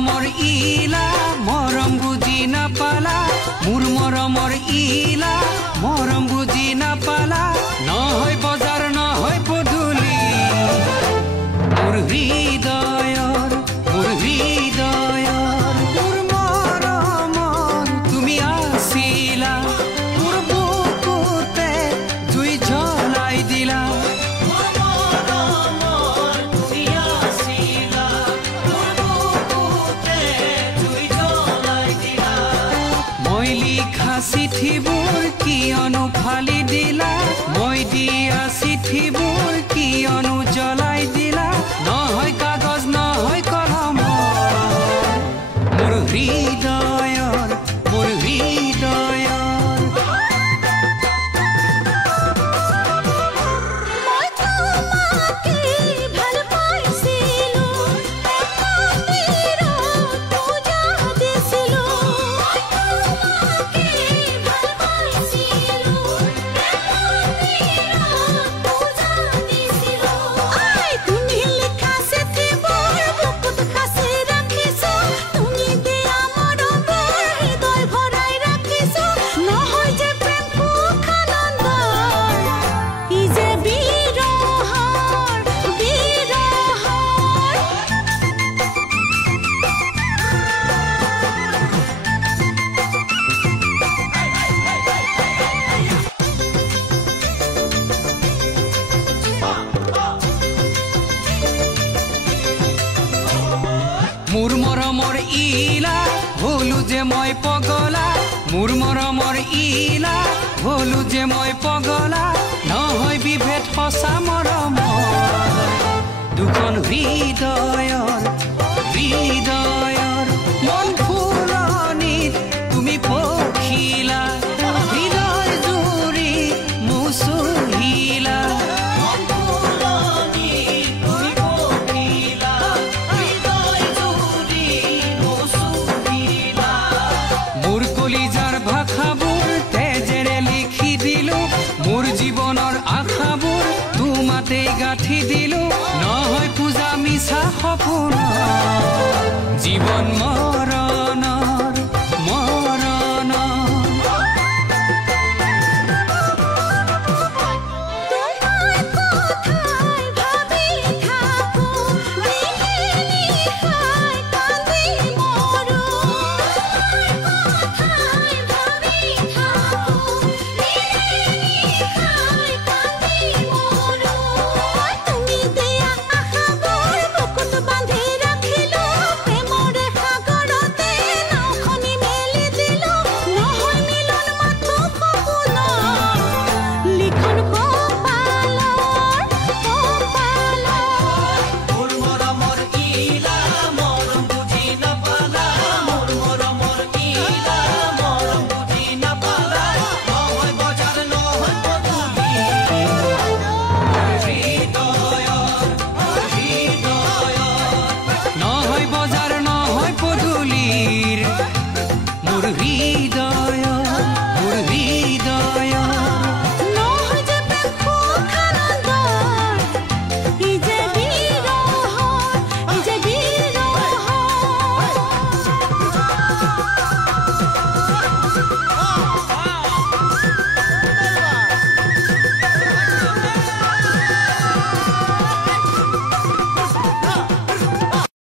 মৰমৰ ইলা মৰম বুজি নাপালা মোৰ মৰমৰ ইলা মৰম বুজি নাপালা নহয় বজাৰ নহয় পদূলি মোৰ হৃদয়ৰ মোৰ মৰমৰ তুমি আছিলা মোৰ বুকুতে জুই জ্বলাই দিলা চিঠিবোৰ কিয়নো ফালি দিলা মই দিয়া চিঠিবোৰ কিয়নো জ্বলাই দিলা নহয় কাগজ নহয় কলম মোৰ হৃদয়ৰ মোৰ মৰমৰ ইলা হলো যে মই পগলা মোৰ মৰমৰ ইলা হলো যে মই পগলা নহয় বিভেদ সঁচা মৰমৰ দুখন হৃদয়ৰ মন ফুলনিত তুমি পখিলা হৃদয় জুৰি মুচুহিলা ভাষাবোৰ তেজেৰে লিখি দিলো মোৰ জীৱনৰ আশাবোৰ তোমাতে গাঁঠি দিলো নহয় পূজা মিছা সপোন জীৱন মৰম